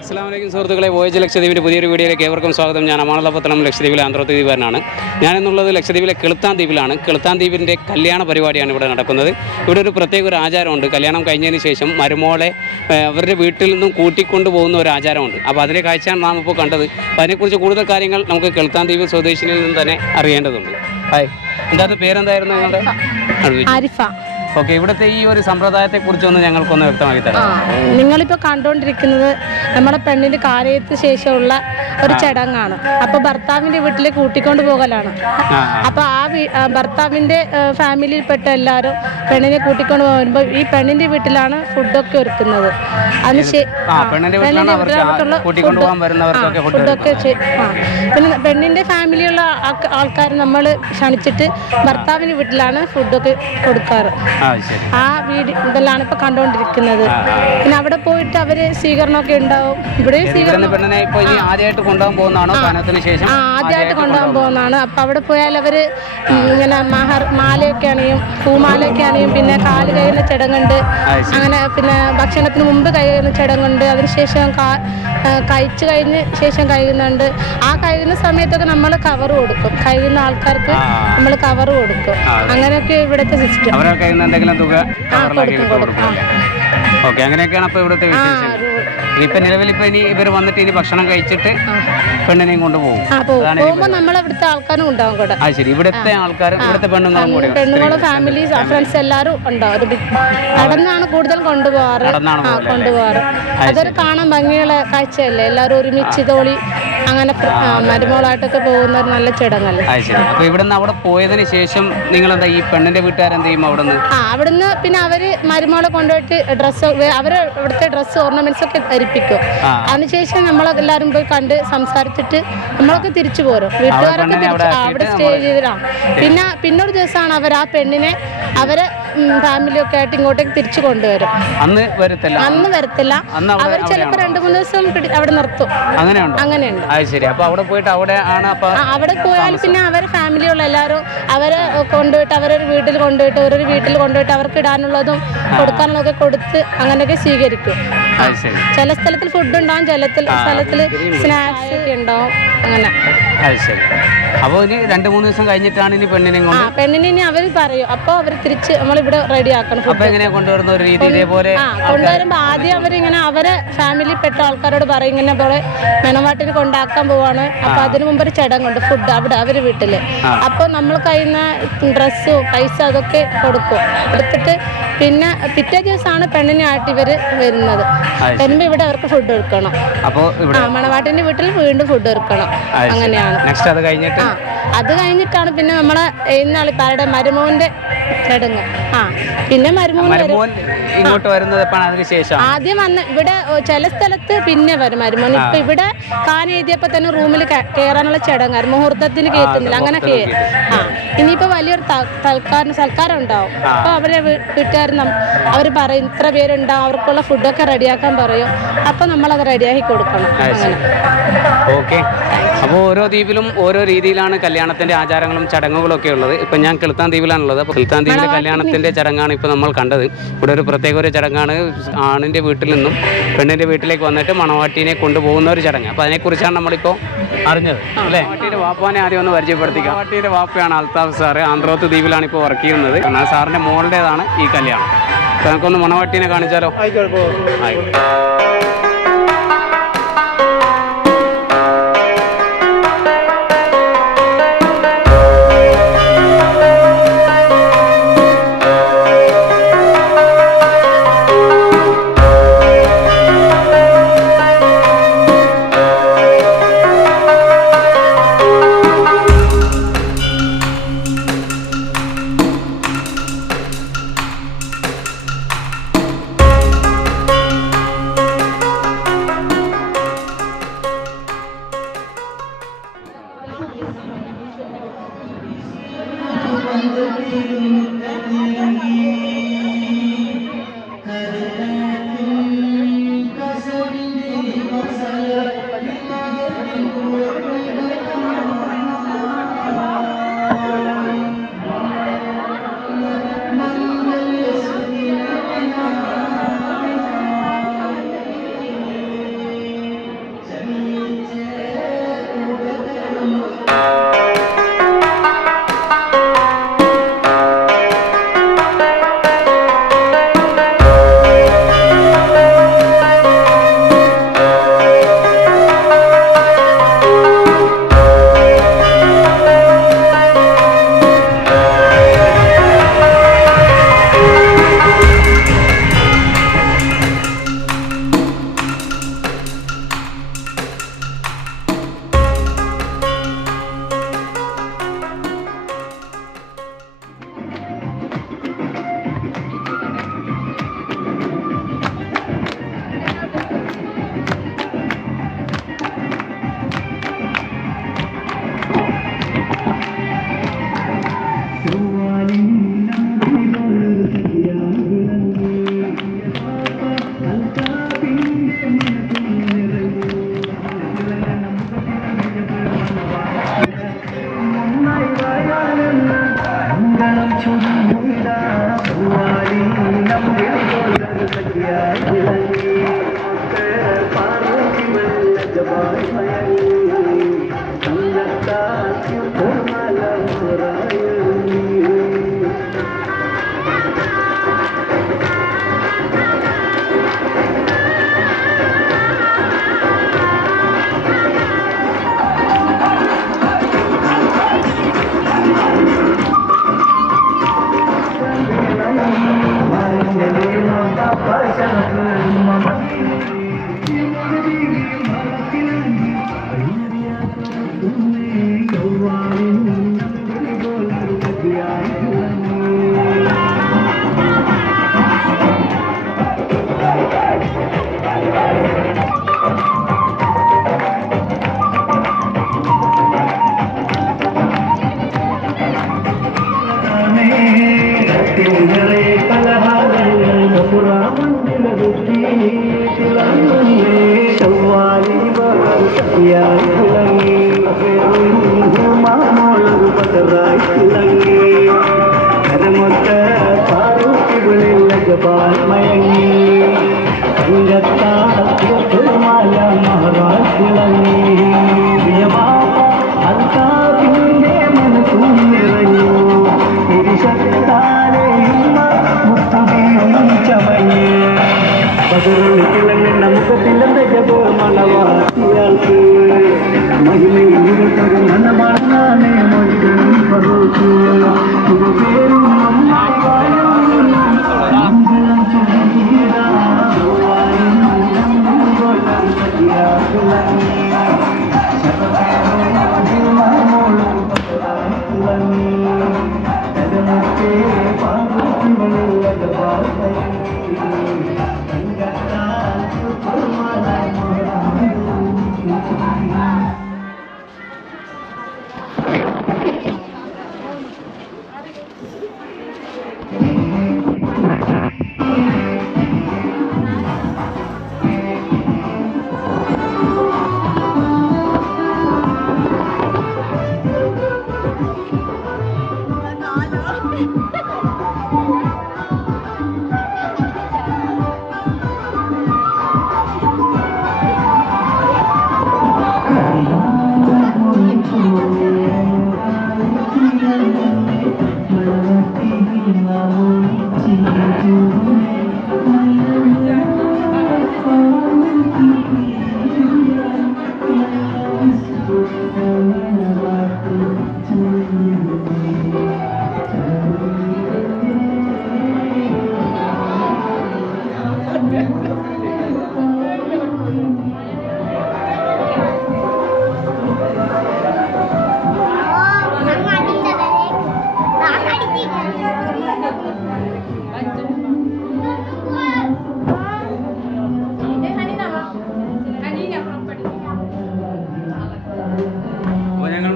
അസ്സലാമലൈക്കും സുഹൃത്തുക്കളെ, വോയേജ് ലക്ഷദ്വീപിൻ്റെ പുതിയൊരു വീഡിയോയിലേക്ക് ഏവർക്കും സ്വാഗതം. ഞാൻ അമാനുള്ളപത്രം ലക്ഷദ്വീപിലെ ആന്ത്രോത്ത് ദ്വീപുകാരനാണ്. ഞാനെന്നുള്ളത് ലക്ഷദ്വീപിലെ കിളുത്താൻ ദ്വീപിലാണ്. കിളുത്താൻ ദ്വീപിൻ്റെ കല്യാണ പരിപാടിയാണ് ഇവിടെ നടക്കുന്നത്. ഇവിടെ ഒരു പ്രത്യേക ഒരു ആചാരമുണ്ട്. കല്യാണം കഴിഞ്ഞതിന് ശേഷം മരുമോളെ അവരുടെ വീട്ടിൽ നിന്നും കൂട്ടിക്കൊണ്ടു പോകുന്ന ഒരു ആചാരമുണ്ട്. അപ്പോൾ അതിൻ്റെ കാഴ്ചയാണ് നാം ഇപ്പോൾ കണ്ടത്. അപ്പോൾ അതിനെക്കുറിച്ച് കൂടുതൽ കാര്യങ്ങൾ നമുക്ക് കിളുത്താൻ ദ്വീപ് സ്വദേശിനിൽ നിന്ന് തന്നെ അറിയേണ്ടതുണ്ട്. ഹായ്, എന്തായിരുന്നു പേരെന്തായിരുന്നു നിങ്ങളുടെ? ആരിഫ. ഓക്കെ, ഇവിടുത്തെ ഈ ഒരു സമ്പ്രദായത്തെ കുറിച്ചൊന്ന് ഞങ്ങൾക്കൊന്ന് വ്യക്തമാക്കി തരാം. നിങ്ങളിപ്പോൾ കണ്ടുകൊണ്ടിരിക്കുന്നത് നമ്മുടെ പെണ്ണിൻ്റെ കാര്യത്തിന് ശേഷമുള്ള ഒരു ചടങ്ങാണ്. അപ്പോൾ ഭർത്താവിൻ്റെ വീട്ടിലേക്ക് കൂട്ടിക്കൊണ്ട് പോകലാണ്. അപ്പോൾ ഭർത്താവിൻ്റെ ഫാമിലിയിൽപ്പെട്ട എല്ലാവരും പെണ്ണിനെ കൂട്ടിക്കൊണ്ട് പോകുമ്പോൾ ഈ പെണ്ണിൻ്റെ വീട്ടിലാണ് ഫുഡൊക്കെ ഒരുക്കുന്നത്. അതിന് ഫുഡൊക്കെ പിന്നെ പെണ്ണിൻ്റെ ഫാമിലിയുള്ള ആൾക്കാർ നമ്മൾ ക്ഷണിച്ചിട്ട് ഭർത്താവിൻ്റെ വീട്ടിലാണ് ഫുഡൊക്കെ കൊടുക്കാറ്. ആ വീട് ഇതെല്ലാം ഇപ്പൊ കണ്ടോണ്ടിരിക്കുന്നത്. പിന്നെ അവിടെ പോയിട്ട് അവര് സ്വീകരണമൊക്കെ ഉണ്ടാവും. ഇവിടെ ആദ്യമായിട്ട് കൊണ്ടുപോകാൻ പോകുന്നതാണ്. അപ്പൊ അവിടെ പോയാൽ അവര് ഇങ്ങനെ മാലയൊക്കെ അണിയും, പൂമാലയൊക്കെ അണിയും. പിന്നെ കാല് കഴുകുന്ന ചടങ്ങുണ്ട്. അങ്ങനെ പിന്നെ ഭക്ഷണത്തിന് മുമ്പ് കഴുകുന്ന ചടങ്ങുണ്ട്. അതിനുശേഷം കഴിച്ചു കഴിഞ്ഞ ശേഷം കഴുകുന്നുണ്ട്. ആ കഴുകുന്ന സമയത്തൊക്കെ നമ്മൾ കവർ കൊടുക്കും. കഴുകുന്ന ആൾക്കാർക്ക് നമ്മൾ കവർ കൊടുക്കും. അങ്ങനെയൊക്കെ ഇവിടുത്തെ സിസ്റ്റം. ഓക്കെ, അങ്ങനെയൊക്കെയാണ് അപ്പോൾ ഇവിടുത്തെ വിശേഷം. ഇപ്പൊ നിലവിൽ ഇനി ഇവർ വന്നിട്ട് ഇനി ഭക്ഷണം കഴിച്ചിട്ട് പെണ്ണിനെയും കൊണ്ടുപോകും. നമ്മൾ ഇവിടുത്തെ ആൾക്കാരും ഉണ്ടാവും കൂടെ. ആ ശരി, ഇവിടുത്തെ ആൾക്കാരും ഇവിടുത്തെ പെണ്ണുങ്ങളും ഫാമിലി ഫ്രണ്ട്സ് എല്ലാവരും ഉണ്ടാവും. നടന്നാണ് കൂടുതൽ കൊണ്ടുപോകാറ്. അതൊരു കാണാൻ ഭംഗിയുള്ള കാഴ്ചയല്ലേ. എല്ലാവരും ഒരുമിച്ച് തോളി അങ്ങനെ മരുമോളായിട്ടൊക്കെ പോകുന്ന ഒരു നല്ല ചടങ്ങല്ലേ. അപ്പൊ ഇവിടുന്ന് അവിടെ പോയതിന് ശേഷം നിങ്ങൾ എന്താ ഈ പെണ്ണിന്റെ വീട്ടുകാരെന്ത് ചെയ്യും അവിടുന്ന്? പിന്നെ അവര് മരുമോളെ കൊണ്ടുപോയിട്ട് ഡ്രസ്സ്, അവര് ഇവിടുത്തെ ഡ്രസ്സ് ഓർണമെന്റ്സ് ഒക്കെ ധരിപ്പിക്കും. അതിനുശേഷം നമ്മളെല്ലാരും പോയി കണ്ട് സംസാരിച്ചിട്ട് നമ്മളൊക്കെ തിരിച്ചു പോരും. വീട്ടുകാരൊക്കെ അവിടെ സ്റ്റേ ചെയ്തിടാം. പിന്നൊരു ദിവസമാണ് അവർ ആ പെണ്ണിനെ അവരെ ഫാമിലിയൊക്കെ ആയിട്ട് ഇങ്ങോട്ടേക്ക് തിരിച്ചു കൊണ്ടുവരും. അന്ന് വരത്തില്ല. അവർ ചിലപ്പോൾ 2-3 ദിവസം അവിടെ നിർത്തും. അങ്ങനെയുണ്ട്. അവിടെ പോയാൽ പിന്നെ അവരെ ഫാമിലിയുള്ള എല്ലാവരും അവരെ കൊണ്ടുപോയിട്ട് അവരൊരു വീട്ടിൽ കൊണ്ടുപോയിട്ട് അവർക്ക് ഇടാനുള്ളതും കൊടുക്കാനുള്ളതൊക്കെ കൊടുത്ത് അങ്ങനെയൊക്കെ സ്വീകരിക്കും. ചില സ്ഥലത്തിൽ ഫുഡ് ഉണ്ടാവും, ചില സ്ഥലത്തിൽ സ്നാക്സ് ഒക്കെ ഉണ്ടാവും. അങ്ങനെ അപ്പോൾ ഇനി 2-3 ദിവസം കഴിഞ്ഞിട്ടാണ് ഇനി പെണ്ണിനെ ഇനി അവർ പറയും. അപ്പോൾ അവർ തിരിച്ച് നമ്മളിവിടെ റെഡി ആക്കണം. കൊണ്ടുവരുന്ന ഒരു രീതി ഇതേപോലെ കൊണ്ടുവരുമ്പോൾ ആദ്യം അവരിങ്ങനെ അവരെ ഫാമിലിപ്പെട്ട ആൾക്കാരോട് പറയും, ഇങ്ങനെ പോലെ മെനവാട്ടിന് കൊണ്ടാക്കാൻ പോവാണ്. അപ്പൊ അതിനു മുമ്പ് ഒരു ചടങ്ങുണ്ട്, ഫുഡ് അവിടെ അവര് വീട്ടില്. അപ്പോൾ നമ്മൾ കഴിയുന്ന ഡ്രസ്സും പൈസ അതൊക്കെ കൊടുത്തിട്ട് പിന്നെ പിറ്റേ ദിവസമാണ് പെണ്ണിനെ ആയിട്ട് ഇവര് വരുന്നത്. വരുമ്പോ ഇവിടെ അവർക്ക് ഫുഡ് കൊടുക്കണം. മണവാട്ടിന്റെ വീട്ടിൽ വീണ്ടും ഫുഡ് കൊടുക്കണം. അങ്ങനെയാണ്. അത് കഴിഞ്ഞിട്ടാണ് പിന്നെ നമ്മളെ ഇന്നാളിപ്പാരുടെ മരുമോന്റെ ചടങ്ങ്. പിന്നെ മരുമോൻ ഇങ്ങോട്ട് വരുന്നത് ആദ്യം വന്ന് ഇവിടെ ചില സ്ഥലത്ത് പിന്നെ വരും മരുമോൻ. ഇപ്പൊ ഇവിടെ കാൻ എഴുതിയപ്പോ തന്നെ റൂമിൽ കയറാനുള്ള ചടങ്ങാണ്. മുഹൂർത്തത്തിന് കയറ്റുന്നില്ല. അങ്ങനെ ഇനിയിപ്പോ വലിയൊരു സൽക്കാരം ഉണ്ടാവും. അപ്പൊ അവരെ വീട്ടുകാർ അവർ പറയും ഇത്ര പേരുണ്ടാവും, അവർക്കുള്ള ഫുഡൊക്കെ റെഡിയാക്കാൻ പറയും. അപ്പൊ നമ്മളത് റെഡിയാക്കി കൊടുക്കണം. ഓക്കെ, അപ്പോൾ ഓരോ ദ്വീപിലും ഓരോ രീതിയിലാണ് കല്യാണത്തിന്റെ ആചാരങ്ങളും ചടങ്ങുകളും ഒക്കെ ഉള്ളത്. ഇപ്പം ഞാൻ കിളുത്താൻ ദ്വീപിലാണുള്ളത്. അപ്പോൾ കിളുത്താൻ ദ്വീപിലെ കല്യാണത്തിന്റെ ചടങ്ങാണ് ഇപ്പോൾ നമ്മൾ കണ്ടത്. ഇവിടെ ഒരു പ്രത്യേക ഒരു ചടങ്ങാണ്. ആണിന്റെ വീട്ടിൽ നിന്നും പെണ്ണിന്റെ വീട്ടിലേക്ക് വന്നിട്ട് മണവാട്ടിനെ കൊണ്ടുപോകുന്ന ഒരു ചടങ്ങ്. അപ്പോൾ അതിനെക്കുറിച്ചാണ് നമ്മളിപ്പോൾ അറിഞ്ഞത് അല്ലേ. മണവാട്ടിയുടെ വാപ്പാനെ ആദ്യം ഒന്ന് പരിചയപ്പെടുത്തിക്കാം. മണവാട്ടിയുടെ വാപ്പയാണ് അൽത്താഫ് സാറ്. ആന്ത്രോത്ത് ദ്വീപിലാണ് ഇപ്പോൾ വർക്ക് ചെയ്യുന്നത്. ആ സാറിന്റെ മോളുടേതാണ് ഈ കല്യാണം. അപ്പോൾ നമുക്കൊന്ന് മണവാട്ടിനെ കാണിച്ചാലോ? ആയിക്കോട്ടെ.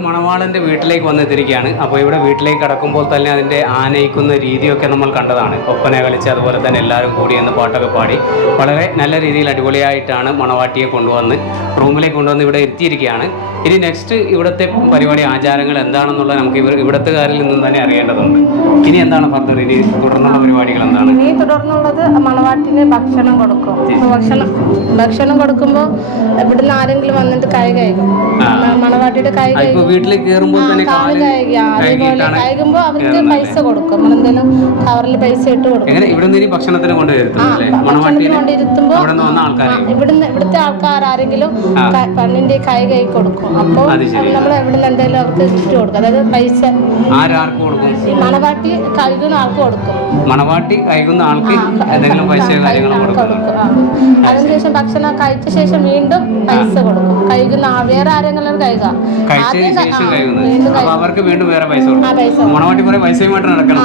മണവാളൻ്റെ വീട്ടിലേക്ക് വന്നെത്തിരിക്കുകയാണ്. അപ്പോൾ ഇവിടെ വീട്ടിലേക്ക് കടക്കുമ്പോൾ തന്നെ അതിൻ്റെ ആനയിക്കുന്ന രീതിയൊക്കെ നമ്മൾ കണ്ടതാണ്. ഒപ്പന കളിച്ച് അതുപോലെ തന്നെ എല്ലാവരും കൂടി എന്ന് പാട്ടൊക്കെ പാടി വളരെ നല്ല രീതിയിൽ അടിപൊളിയായിട്ടാണ് മണവാട്ടിയെ കൊണ്ടുവന്ന് റൂമിലേക്ക് കൊണ്ടുവന്ന് ഇവിടെ എത്തിയിരിക്കുകയാണ്. ഇനി നെക്സ്റ്റ് ഇവിടുത്തെ പരിപാടി ആചാരങ്ങൾ എന്താണെന്നുള്ളത് നമുക്ക് ഇവിടുത്തുകാരിൽ നിന്നും തന്നെ അറിയേണ്ടതുണ്ട്. ഇനി എന്താണ് പറഞ്ഞത്? ഇനി തുടർന്നുള്ള പരിപാടികൾ എന്താണ്? ഇനി തുടർന്നുള്ളത് മണവാട്ടിന് ഭക്ഷണം കൊടുക്കും. ഭക്ഷണം കൊടുക്കുമ്പോൾ ഇവിടുന്ന് ആരെങ്കിലും വന്നിട്ട് കൈ കഴുകും. മണവാട്ടിയുടെ കൈ വീട്ടിലേക്ക് കയറുമ്പോൾ തന്നെ അതേപോലെ കഴുകുമ്പോൾ അവർക്ക് പൈസ കൊടുക്കും. നമ്മളെന്തെങ്കിലും കവറിൽ പൈസ ഇട്ട് കൊടുക്കും. ഇവിടെ ഭക്ഷണത്തിന് കൊണ്ടിരുത്തുമ്പോൾ ഇവിടുത്തെ ആൾക്കാർ ആരെങ്കിലും പെണ്ണിന്റെ കൈ കൈ കൊടുക്കും. അപ്പോൾ നമ്മൾ എവിടെ എന്തെങ്കിലും അവർക്ക് ഇട്ട് കൊടുക്കും. അതായത് പൈസ മണവാട്ടി കഴുകുന്ന ആൾക്ക് കൊടുക്കും. മണവാട്ടി കഴുകുന്ന ആൾക്ക് എന്തെങ്കിലും പൈസ കൊടുക്കും. അതിനുശേഷം ഭക്ഷണം കഴിച്ച ശേഷം വീണ്ടും പൈസ കൊടുക്കും. കഴുകുന്ന വേറെ ആരെങ്കിലും കഴുകാം. അവർക്ക് വീണ്ടും വേറെ പൈസ കൊടുക്കും. മണവാട്ടി കുറെ പൈസയുമായിട്ട് നടക്കണം.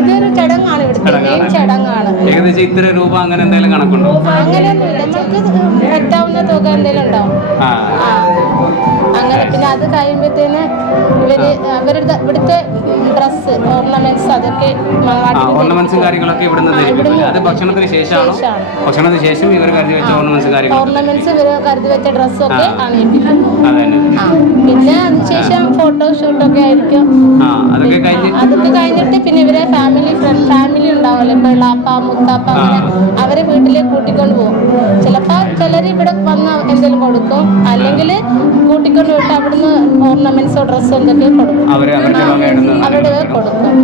ഇതൊരു ചടങ്ങാണ്. ഇവിടുത്തെ മെയിൻ ചടങ്ങാണ്. ഏകദേശം ഇത്ര രൂപ അങ്ങനെ എന്തെങ്കിലും കണക്കുണ്ടോ? അങ്ങനെയൊന്നുമില്ല. നമുക്ക് പറ്റാവുന്ന തുക എന്തെങ്കിലും ഉണ്ടാവും. അങ്ങനെ പിന്നെ അത് കഴിയുമ്പോഴത്തേന് അവരുടെ ഇവിടുത്തെ ഡ്രസ്സ് ഓർണമെന്റ്സ് അതൊക്കെ ഓർണമെന്റ്സും കാര്യങ്ങളൊക്കെ ഇവിടുന്ന് അത് ഭക്ഷണത്തിന് ശേഷമാണോ? ഭക്ഷണത്തിന് ശേഷം ഇവർ കരുതി വെച്ച ഓർണമെന്റ്സ് ഇവർ കരുതി വെച്ച ഡ്രസ്സൊക്കെ അണിയിപ്പിക്കും. പിന്നെ അതിനുശേഷം ഫോട്ടോഷൂട്ടൊക്കെ ആയിരിക്കും. അതൊക്കെ കഴിഞ്ഞിട്ട് പിന്നെ ഇവരെ ഫാമിലി ഉണ്ടാവുമല്ലോ. പിള്ളാപ്പ മുത്ത അപ്പം അങ്ങനെ അവരെ വീട്ടിലേക്ക് കൂട്ടിക്കൊണ്ട് പോകും. ചിലപ്പോൾ ചിലർ ഇവിടെ വന്ന് എന്തെങ്കിലും കൊടുക്കും, അല്ലെങ്കിൽ കൂട്ടിക്കൊണ്ട് പോയിട്ട് അവിടുന്ന് ഓർണമെന്റ്സോ ഡ്രസ്സോ എന്തൊക്കെ കൊടുക്കും, അവിടെ കൊടുക്കും.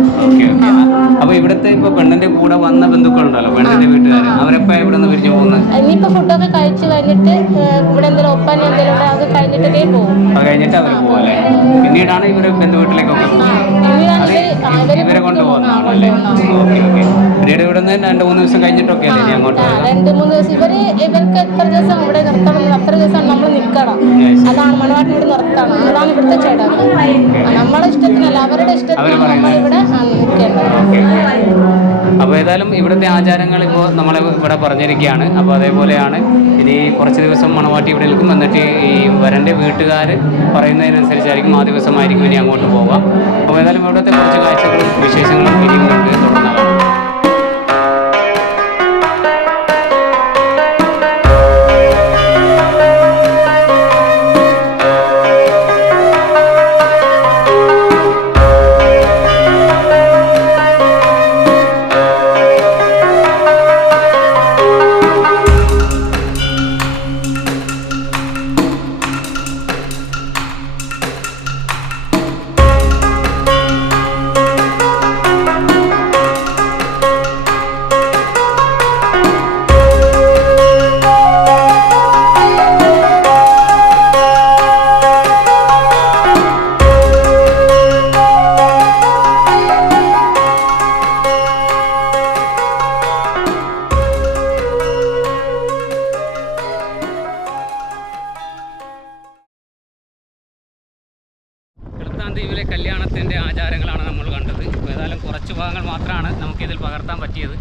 അപ്പൊ ഇവിടുത്തെ ഇപ്പൊ പെണ്ണിന്റെ കൂടെ വന്ന ബന്ധുക്കളുണ്ടല്ലോ, പെണ്ണിന്റെ വീട്ടുകാർ, അവരെപ്പോ ഇവിടെ നിന്ന് പിരിഞ്ഞു പോകുന്നത്? ഇനിയിപ്പോ ഫുഡൊക്കെ കഴിച്ച് കഴിഞ്ഞിട്ട് ഇവിടെ എന്തെങ്കിലും ഒപ്പന എന്തെങ്കിലും ഉണ്ടോ അത് കഴിഞ്ഞിട്ടൊക്കെ പോകും. അത് കഴിഞ്ഞിട്ട് അവർ പോകല്ലേ? പിന്നീടാണ് ഇവര് ബന്ധു വീട്ടിലേക്കൊക്കെ ഇവരെ കൊണ്ടുപോകുന്നതാണല്ലേ? Okay okay. പിന്നീട് ഇവിടെ നിന്ന് 2-3 ദിവസം കഴിഞ്ഞിട്ടൊക്കെ അല്ലേ അങ്ങോട്ട്? 2-3 ദിവസം ഇവർക്ക് എത്ര ദിവസം ഇവിടെ നിർത്തണം, അത്ര ദിവസം നമ്മൾ നിൽക്കണം. അതാണ് മണവാട്ടിന് ഇവിടെ നിർത്തണം. അതാണ് ഇവിടുത്തെ ചടങ്ങ്. നമ്മുടെ ഇഷ്ടത്തിനല്ല, അവരുടെ ഇഷ്ടത്തിന് നമ്മളിവിടെ നിൽക്കേണ്ടത്. അപ്പോൾ ഏതായാലും ഇവിടുത്തെ ആചാരങ്ങൾ ഇപ്പോൾ നമ്മൾ ഇവിടെ പറഞ്ഞിരിക്കുകയാണ്. അപ്പോൾ അതേപോലെയാണ് ഇനി കുറച്ച് ദിവസം മണവാട്ടി ഇവിടെ നിൽക്കും, എന്നിട്ട് ഈ വരൻ്റെ വീട്ടുകാർ പറയുന്നതിനനുസരിച്ചായിരിക്കും ആ ദിവസമായിരിക്കും ഇനി അങ്ങോട്ട് പോകാം. അപ്പോൾ ഏതായാലും ഇവിടുത്തെ കുറച്ച് കാഴ്ചകളും വിശേഷങ്ങളും ഇനിയും നമുക്ക് തുടർന്നതാണ്. ദ്വീപിലെ കല്യാണത്തിൻ്റെ ആചാരങ്ങളാണ് നമ്മൾ കണ്ടത്. ഇപ്പോൾ ഏതായാലും കുറച്ച് ഭാഗങ്ങൾ മാത്രമാണ് നമുക്കിതിൽ പകർത്താൻ പറ്റിയത്.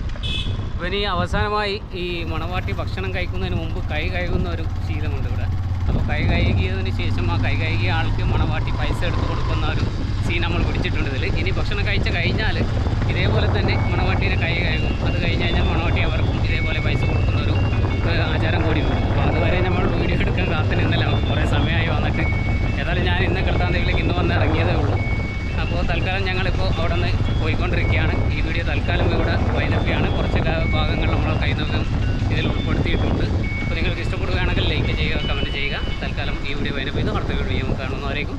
അപ്പോൾ ഇനി അവസാനമായി ഈ മണവാട്ടി ഭക്ഷണം കഴിക്കുന്നതിന് മുമ്പ് കൈ കഴുകുന്ന ഒരു ശീലമുണ്ട് ഇവിടെ. അപ്പോൾ കൈ കഴുകിയതിന് ശേഷം ആ കൈ കഴുകിയ ആൾക്ക് മണവാട്ടി പൈസ എടുത്ത് കൊടുക്കുന്ന ഒരു സീൻ നമ്മൾ പിടിച്ചിട്ടുണ്ട് ഇതിൽ. ഇനി ഭക്ഷണം കഴിച്ച് കഴിഞ്ഞാൽ ഇതേപോലെ തന്നെ മണവാട്ടീനെ കൈ കഴുകും. അത് കഴിഞ്ഞ് കഴിഞ്ഞാൽ മണവാട്ടി അവർക്കും ഇതേപോലെ പൈസ കൊടുക്കുന്ന ഒരു ആചാരം കൂടിയുണ്ട്. അപ്പോൾ അതുവരെ നമ്മൾ വീഡിയോ എടുക്കാൻ കാത്തു നിന്നല്ല, നമുക്ക് കുറേ സമയമായി വന്നിട്ട്. ഏതായാലും ഞാൻ ഇന്ന് കിടത്താന്തേവിലേക്ക് ഇന്ന് വന്ന് ഇറങ്ങിയതേ ഉള്ളൂ. അപ്പോൾ തൽക്കാലം ഞങ്ങളിപ്പോൾ അവിടെ നിന്ന് പോയിക്കൊണ്ടിരിക്കുകയാണ്. ഈ വീഡിയോ തൽക്കാലം ഇവിടെ വൈനപ്പിയാണ്. കുറച്ച് ഭാഗങ്ങൾ നമ്മൾ കൈനോക്കം ഇതിൽ ഉൾപ്പെടുത്തിയിട്ടുണ്ട്. അപ്പോൾ നിങ്ങൾക്ക് ഇഷ്ടപ്പെടുകയാണെങ്കിൽ ലൈക്ക് ചെയ്യുക, കമൻറ്റ് ചെയ്യുക. തൽക്കാലം ഈ വീഡിയോ വൈനപ്പ് ചെയ്ത് അടുത്ത വീഡിയോ കാണുന്നവരേക്കും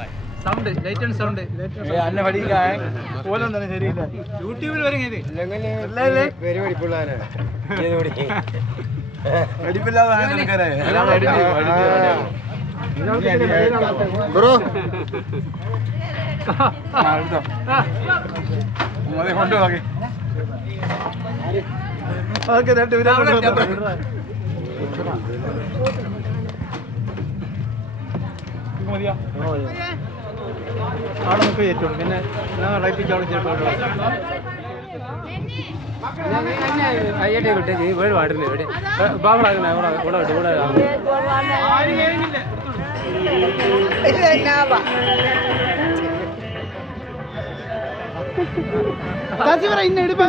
bye. Sound light and sound യൂട്യൂബിൽ വരുന്നത് ബ്രോ കൊണ്ടുപോകെ അതൊക്കെ മതിയാ അവിടെ നമുക്ക് ഏറ്റവും പിന്നെ റൈറ്റ് അവിടെ ചേട്ടോ കയ്യട്ടെ വിട്ടേ ഇവിടെ പാടില്ല. ഇവിടെ ബാബളാകുന്ന ഇവിടെ വിട്ട് ഇവിടെ ഇന്ന എടുപ്പാ